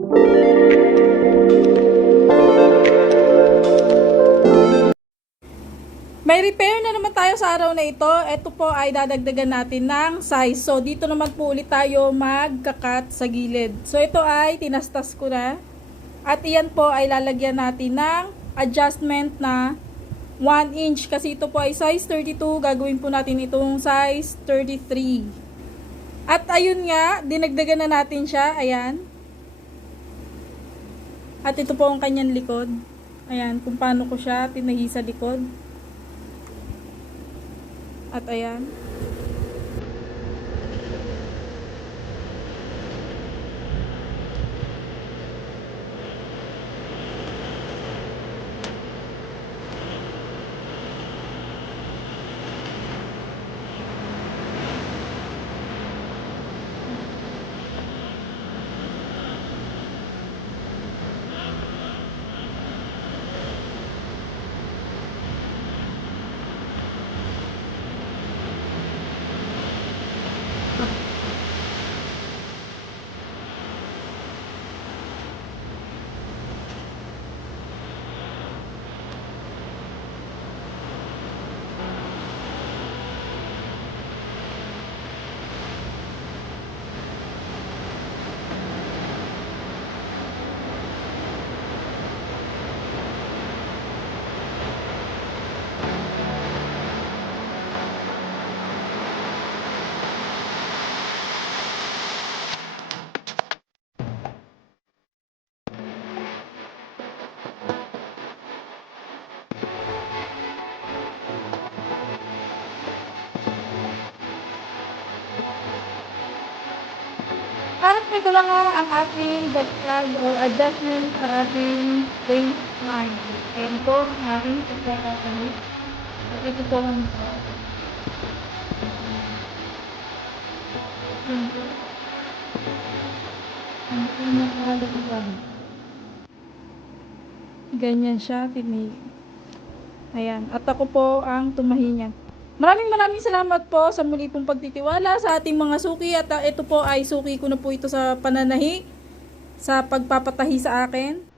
May repair na naman tayo sa araw na ito. Ito po ay dadagdagan natin ng size. So, dito naman po ulit tayo magkakat sa gilid. So, ito ay tinastas ko na. At iyan po ay lalagyan natin ng adjustment na 1 inch. Kasi ito po ay size 32. Gagawin po natin itong size 33. At ayun nga, dinagdagan na natin siya. Ayan. At ito po ang kanyang likod. Ayan, kung paano ko siya tinahi sa likod. At ayan. At ito lang nga ang ating dagdag o adjustment sa ating baseline. Ayan po ang ating pagkakakamit. At ito po lang ito. Ayan po. Ang pinakahalagyan. Ganyan siya, tinig. Ayan. At ako po ang tumahi niyan. Maraming salamat po sa muli pong pagtitiwala sa ating mga suki. At ito po ay suki ko na po ito sa pananahi, sa pagpapatahi sa akin.